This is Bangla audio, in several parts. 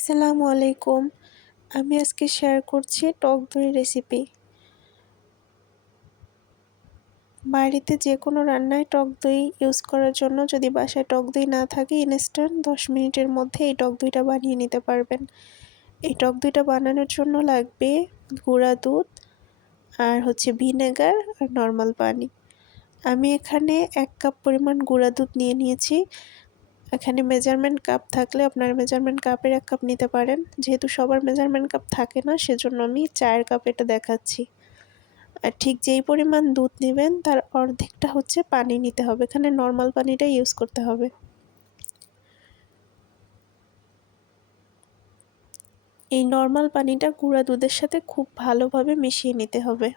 আসসালামু আলাইকুম। আমি আজকে শেয়ার করছি টক দই রেসিপি। বাড়িতে যে কোনো রান্নায় টক দই ইউজ করার জন্য যদি বাসায় টক দই না থাকে ইনস্ট্যান্ট 10 মিনিটের মধ্যে এই টক দইটা বানিয়ে নিতে পারবেন। এই টক দইটা বানানোর জন্য লাগবে গুঁড়া দুধ আর ভিনেগার আর নর্মাল পানি। আমি এখানে 1 কাপ পরিমাণ গুঁড়া দুধ নিয়ে নিয়েছি। এখানে মেজারমেন্ট কাপ থাকলে আপনার মেজারমেন্ট কাপের 1 কাপ নিতে পারেন। যেহেতু সবার মেজারমেন্ট কাপ থাকে না সেজন্য আমি 4 কাপ এটা দেখাচ্ছি। আর ঠিক যেই পরিমাণ দুধ নেবেন তার অর্ধেকটা পানি নিতে হবে। এখানে নর্মাল পানিটা ইউজ করতে হবে। এই নর্মাল পানিটা গুঁড়া দুধের সাথে খুব ভালোভাবে মিশিয়ে নিতে হবে।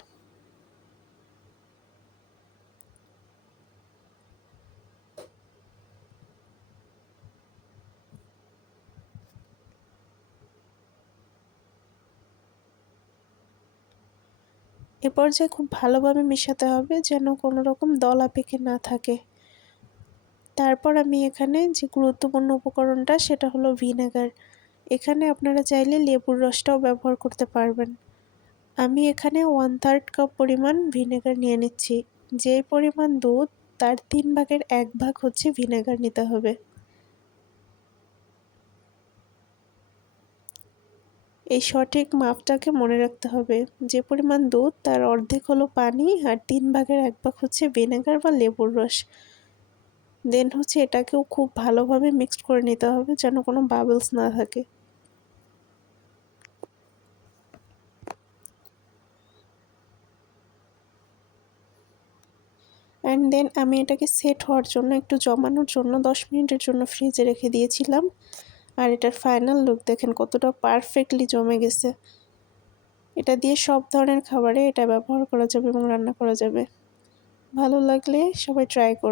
এ পর্যায়ে খুব ভালোভাবে মেশাতে হবে যেন কোনো রকম দলা পেকে না থাকে। তারপর আমি এখানে যে গুরুত্বপূর্ণ উপকরণটা সেটা হলো ভিনেগার। এখানে আপনারা চাইলে লেবুর রসটাও ব্যবহার করতে পারবেন। আমি এখানে 1/3 কাপ পরিমাণ ভিনেগার নিয়ে নিচ্ছি। যে পরিমাণ দুধ তার 3 ভাগের 1 ভাগ ভিনেগার নিতে হবে। এই সঠিক মাপটাকে মনে রাখতে হবে। যে পরিমাণ দুধ তার অর্ধেক হলো পানি আর 3 ভাগের 1 ভাগ ভিনেগার বা লেবুর রস। দেন এটাকেও খুব ভালোভাবে মিক্সড করে নিতে হবে যেন কোনো বাবলস না থাকে। অ্যান্ড দেন আমি এটাকে সেট হওয়ার জন্য একটু জমানোর জন্য 10 মিনিটের জন্য ফ্রিজে রেখে দিয়েছিলাম। আর এটার ফাইনাল লুক দেখেন কতটা পারফেক্টলি জমে গেছে। এটা দিয়ে সব ধরনের খাবারে এটা ব্যবহার করা যাবে এবং রান্না করা যাবে। ভালো লাগলে সবাই ট্রাই করুন।